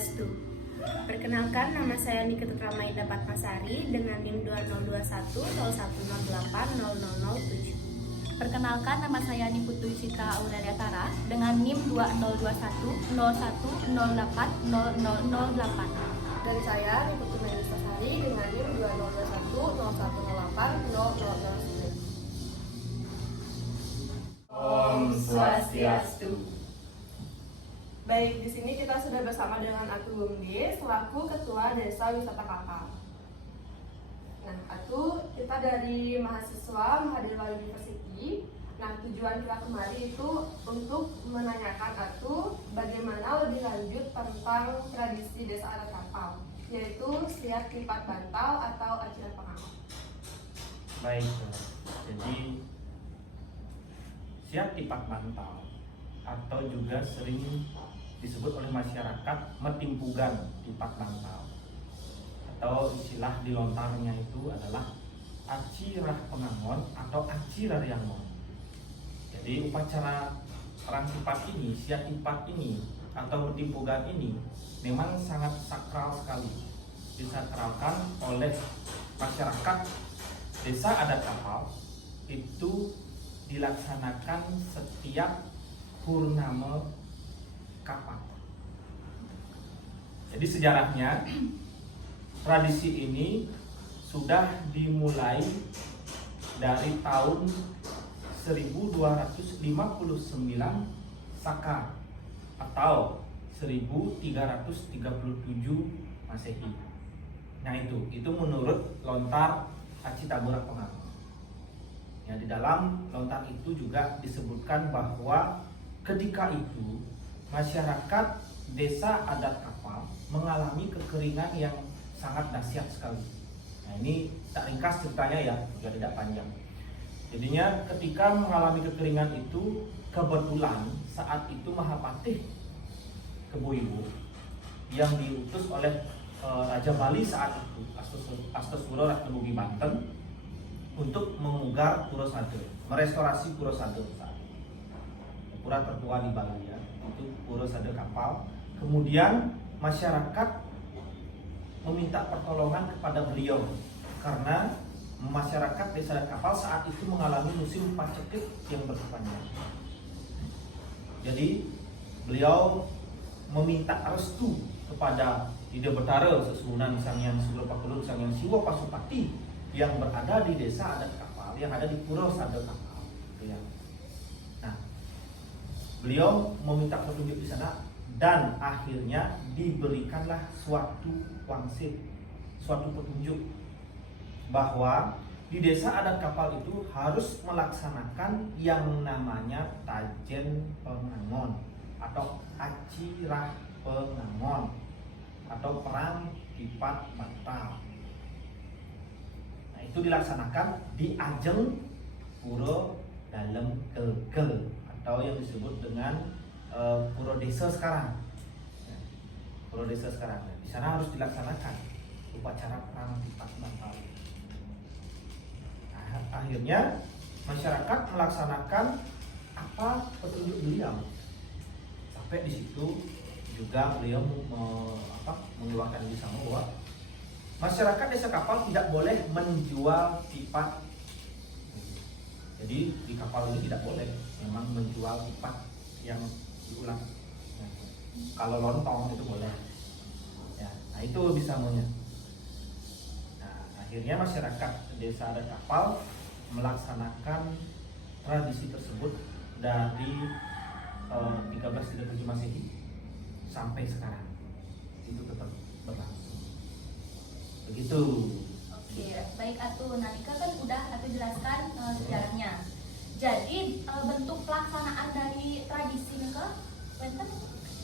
Swastiastu. Perkenalkan, nama saya Nikita Tramaida Patmasari dengan NIM 2021 0108 0007. Perkenalkan, nama saya Niputu Sita Aurelia Tara dengan NIM 2021 0108 0008. Dan saya Niputu Melisa Sari dengan NIM 2021 0108 0009. Om Swastiastu. Baik, di sini kita sudah bersama dengan Atu Bumde selaku Ketua Desa Wisata Kapal. Nah, Atu, kita dari mahasiswa Mahadeva University. Nah, tujuan kita kemari itu untuk menanyakan Atu bagaimana lebih lanjut tentang tradisi Desa Adat Kapal, yaitu siat lipat bantal atau aciran pengaman. Baik, jadi siat lipat bantal atau juga sering disebut oleh masyarakat metimpugan lipat bantal atau istilah di lontarnya itu adalah acirah pengangon atau acirah riangon. Jadi upacara perang lipat ini, siat lipat ini atau metimpugan ini memang sangat sakral sekali, disakralkan oleh masyarakat Desa Adat Kapal. Itu dilaksanakan setiap purnama kapal. Jadi sejarahnya tradisi ini sudah dimulai dari tahun 1259 Saka atau 1337 Masehi. Nah itu menurut lontar Aci Taburak Pengaman. Ya, di dalam lontar itu juga disebutkan bahwa ketika itu masyarakat Desa Adat Kapal mengalami kekeringan yang sangat dahsyat sekali. Nah, ini tak ringkas ceritanya ya, juga tidak panjang. Jadinya ketika mengalami kekeringan itu, kebetulan saat itu Mahapatih Keboiwo yang diutus oleh Raja Bali saat itu, Astasuro Ratnabugi Banten, untuk memugar Puro Sado, merestorasi Puro Sado saat itu. Pura tertua di Bali ya, itu Puro Sado Kapal. Kemudian masyarakat meminta pertolongan kepada beliau karena masyarakat Desa Adat Kapal saat itu mengalami musim paceklik yang berkepanjangan. Jadi beliau meminta restu kepada Ida Betara Sesunan Sang Hyang Sugro Pakulo Sang Hyang Siwa Pasupati yang berada di Desa Adat Kapal, yang ada di Puro Sado Kapal. Ya. Nah, beliau meminta petunjuk di sana dan akhirnya diberikanlah suatu wangsit, suatu petunjuk bahwa di Desa Adat Kapal itu harus melaksanakan yang namanya Tajen Pengangon atau Acirah Pengangon atau perang lipat bantal. Nah, itu dilaksanakan di Ajeng Puro Dalem Kelkel atau yang disebut dengan Puro Desa sekarang. Puro Desa sekarang. Di sana harus dilaksanakan upacara perang lipat bantal. Nah, akhirnya masyarakat melaksanakan apa petunjuk beliau. Sampai di situ juga beliau mengeluarkan di sana bahwa masyarakat Desa Kapal tidak boleh menjual lipat. Jadi di kapal ini tidak boleh memang menjual lipat yang diulang. Nah, kalau lontong itu boleh. Ya, nah itu bisa maunya. Nah, akhirnya masyarakat Desa Adat Kapal melaksanakan tradisi tersebut dari 1337 Masehi sampai sekarang. Itu tetap berlangsung. Begitu. Oke, baik Atu. Nanika kan udah Atu jelaskan sejarahnya. Jadi bentuk pelaksanaan dari tradisi Nika,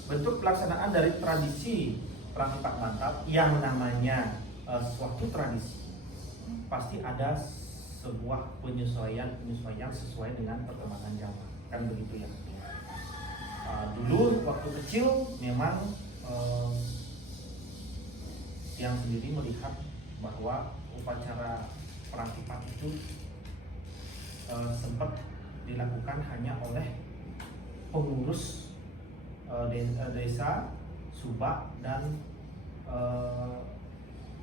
bentuk pelaksanaan dari tradisi perang lipat bantal yang namanya suatu tradisi pasti ada sebuah penyesuaian sesuai dengan perkembangan zaman, kan begitu ya. Dulu waktu kecil memang yang sendiri melihat bahwa upacara perang lipat itu sempat dilakukan hanya oleh pengurus desa subak, dan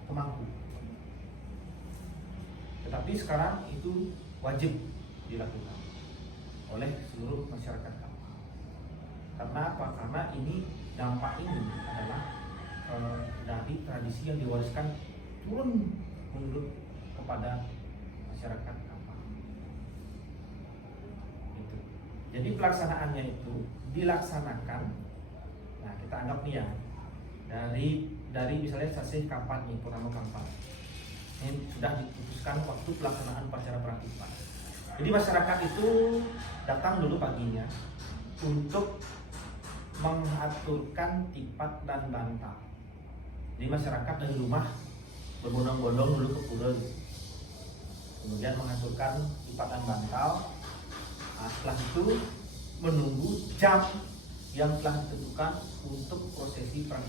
pemangku. Tetapi sekarang itu wajib dilakukan oleh seluruh masyarakat kapal. Karena apa? Karena ini dampak ini adalah dari tradisi yang diwariskan turun menurut kepada masyarakat kapal. Gitu. Jadi pelaksanaannya itu dilaksanakan. Nah, kita anggap nih ya, dari misalnya stasiun kapal nih, Puramo Kapal. Ini sudah diputuskan waktu pelaksanaan upacara perang Tipat. Jadi masyarakat itu datang dulu paginya untuk mengaturkan tipat dan bantal. Jadi masyarakat dari rumah berbondong-bondong dulu ke pura, kemudian mengaturkan tipat dan bantal. Nah, setelah itu menunggu jam yang telah ditentukan untuk prosesi perang.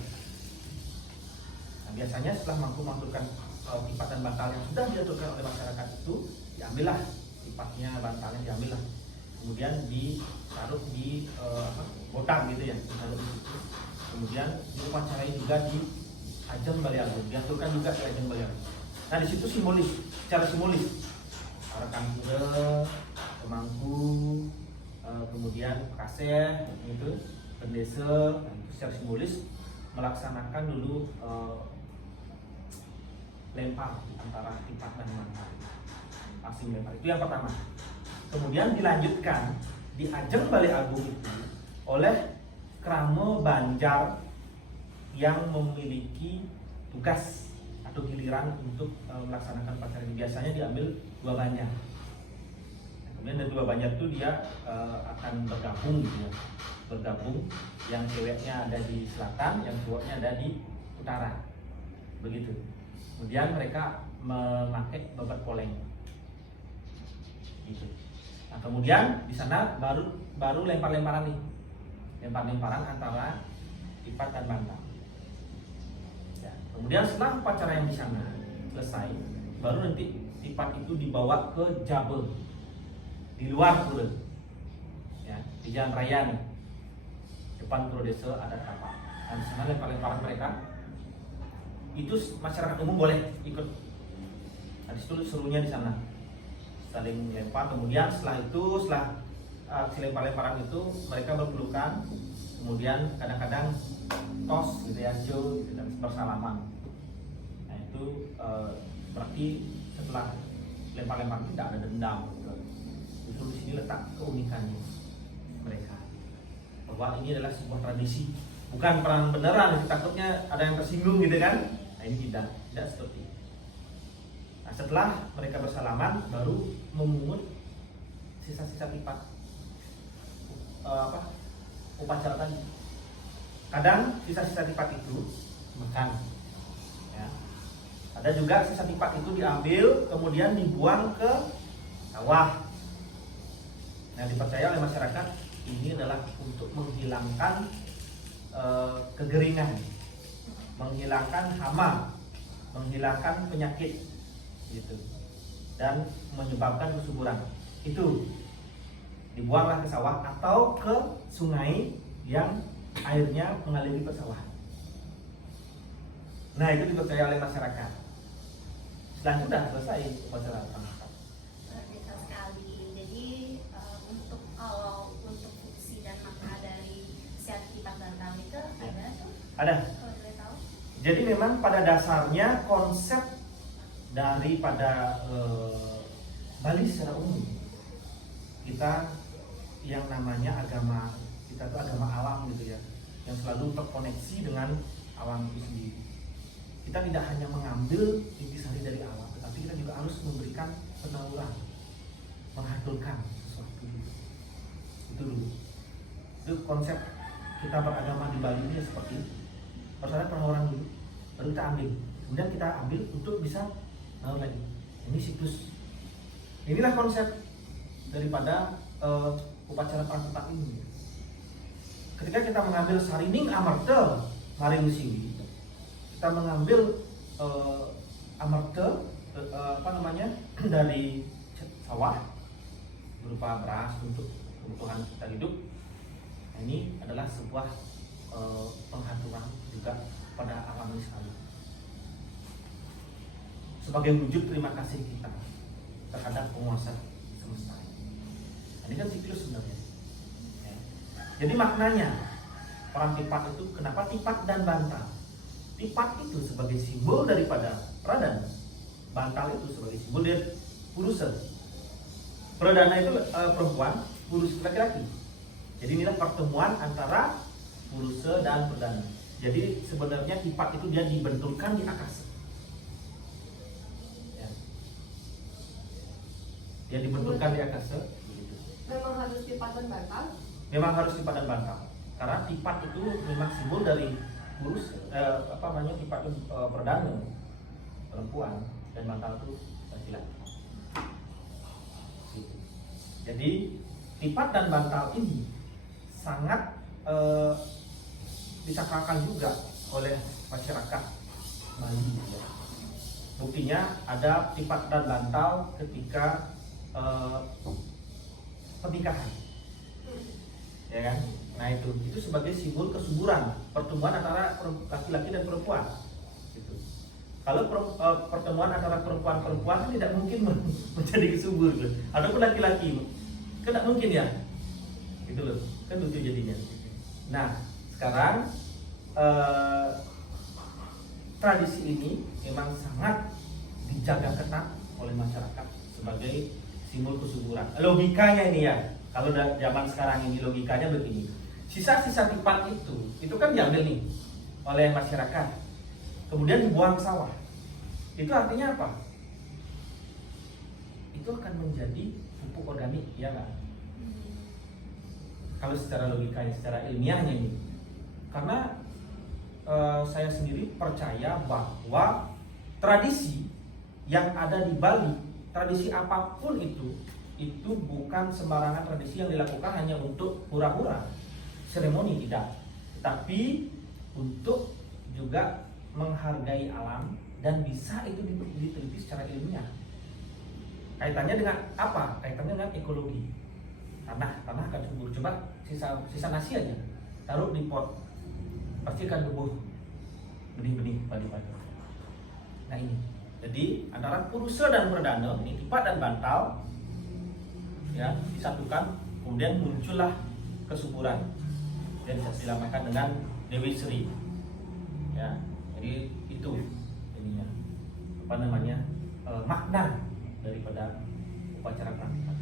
Nah, biasanya setelah mampu mengaturkan tipat dan bantal yang sudah diaturkan oleh masyarakat itu, diambillah tipatnya, bantalnya diambillah, kemudian ditaruh di botak gitu ya, ditaruh di situ. Kemudian diupacarai juga di Ajeng Balai Agung, diaturkan juga di Ajeng Balai Agung. Nah, di situ simbolis, secara simbolis, rekan pura, pemangku, kemudian kaseh, gitu, pendesa, itu secara simbolis melaksanakan dulu lempar antara tipat dan bantal, aksi lempar. Itu yang pertama. Kemudian dilanjutkan di Ajeng Balai Agung itu oleh Krama Banjar yang memiliki tugas atau giliran untuk melaksanakan upacara ini. Biasanya diambil 2 banjar. Kemudian dari 2 banjar itu dia akan bergabung gitu ya. Bergabung, yang ceweknya ada di selatan, yang cowoknya ada di utara. Begitu. Kemudian mereka memakai babat poleng. Gitu. Nah, kemudian di sana baru lempar-lemparan nih. Lempar-lemparan antara tipat dan bantal. Ya. Kemudian setelah upacara yang di sana selesai, baru nanti tipat itu dibawa ke Jabe di luar pura. Ya, di jalan raya nih. Depan pura desa ada kapal. Nah, di sana lempar-lemparan mereka. Itu masyarakat umum boleh ikut. Nah, disitu serunya di sana, saling lempar. Kemudian setelah si lempar-lemparan itu mereka berpelukan, kemudian kadang-kadang tos gitu ya, show gitu, dan bersalaman. Nah, itu berarti setelah lempar-lempar tidak ada dendam. Gitu. Justru di sini letak keunikannya mereka, bahwa ini adalah sebuah tradisi, bukan perang beneran. Takutnya ada yang tersinggung gitu kan. Nah, ini tidak seperti itu. Nah, setelah mereka bersalaman, baru memungut sisa-sisa tipat upacara tadi. Kadang sisa-sisa tipat itu makan, ya. Ada juga sisa tipat itu diambil kemudian dibuang ke sawah. Nah, dipercaya oleh masyarakat ini adalah untuk menghilangkan kegeringan, menghilangkan hama, menghilangkan penyakit gitu, dan menyebabkan kesuburan. Itu dibuanglah ke sawah atau ke sungai yang airnya mengaliri ke sawah. Nah, itu dipercaya oleh masyarakat. Setelah itu sudah selesai upacara tangkap. Detail sekali. Jadi untuk fungsi dan makna dari tipat bantal itu ada tuh? Ada. Kalau boleh tahu? Jadi memang pada dasarnya konsep daripada Bali secara umum, kita yang namanya agama kita itu agama alam gitu ya, yang selalu terkoneksi dengan alam itu sendiri. Kita tidak hanya mengambil intisari dari alam, tetapi kita juga harus memberikan penauran, mengaturkan sesuatu. Itu dulu. Itu konsep kita beragama di Bali ini seperti itu. Harus ada penauran dulu, baru kita ambil. Kemudian kita ambil untuk bisa lagi. Ini siklus. Inilah konsep daripada upacara perang Tipat ini. Ketika kita mengambil sarining amarta maring siwi, kita mengambil amarta dari sawah berupa beras untuk kebutuhan kita hidup. Nah, ini adalah sebuah penghaturan juga pada alam sekali. Sebagai wujud terima kasih kita terhadap penguasa semesta. Ini kan siklus sebenarnya. Ya. Jadi maknanya orang Tipat itu kenapa Tipat dan Bantal? Tipat itu sebagai simbol daripada Pradana, Bantal itu sebagai simbol dari Purusa. Pradana itu perempuan, Purusa laki-laki. Jadi inilah pertemuan antara Purusa dan Pradana. Jadi sebenarnya Tipat itu dia dibenturkan di akasa. Ya. Dia dibenturkan di akasa. Begitu. Memang harus Tipat dan Bantal. Memang harus Tipat dan Bantal. Karena Tipat itu memang simbol dari Purusa, Tipat itu Pradana, perempuan, dan Bantal itu laki-laki. Gitu. Jadi Tipat dan Bantal ini sangat disakralkan juga oleh masyarakat Bali. Ya. Buktinya ada Tipat dan Bantal ketika pernikahan, ya kan? Nah itu sebagai simbol kesuburan, pertemuan antara laki-laki dan perempuan. Gitu. Kalau pertemuan antara perempuan-perempuan kan tidak mungkin menjadi kesubur, gitu. Ataupun laki-laki, kan tidak mungkin ya, gitu loh, kan lucu jadinya. Nah sekarang tradisi ini memang sangat dijaga ketat oleh masyarakat sebagai simbol kesuburan. Logikanya ini ya, kalau zaman sekarang ini logikanya begini. Sisa-sisa Tipat itu kan diambil nih oleh masyarakat, kemudian dibuang ke sawah. Itu artinya apa? Itu akan menjadi pupuk organik, ya nggak? Kalau secara logikanya, secara ilmiahnya ini, karena saya sendiri percaya bahwa tradisi yang ada di Bali, tradisi apapun itu bukan sembarangan tradisi yang dilakukan hanya untuk hura-hura, seremoni, tidak, tapi untuk juga menghargai alam dan bisa itu diteliti secara ilmiah. Kaitannya dengan apa? Kaitannya dengan ekologi. Tanah akan subur. Coba sisa nasi aja taruh di pot, pasti akan tumbuh benih-benih padi-padi. Nah ini, jadi antara Purusa dan Pradana, ini Tipat dan Bantal, ya disatukan, kemudian muncullah kesuburan dan dinamakan dengan Dewi Sri. Ya, jadi itu ininya makna daripada upacara pernikahan.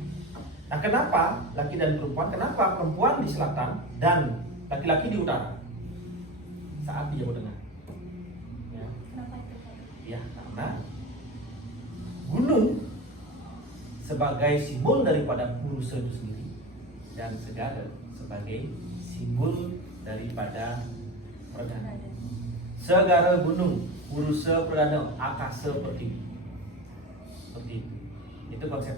Nah, kenapa laki dan perempuan? Kenapa perempuan di selatan dan laki-laki di utara saat di Jawa Tengah? Ya. Kenapa itu? Ya, karena gunung sebagai simbol daripada Purusa itu sendiri dan Segara sebagai simbol daripada Pradana. Segara gunung, Purusa Pradana, akasa pertiwi. Seperti itu. Itu konsep.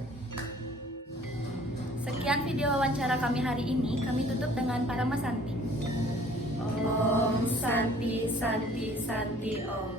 Sekian video wawancara kami hari ini. Kami tutup dengan Parama Santi. Om Santi Santi Santi Om.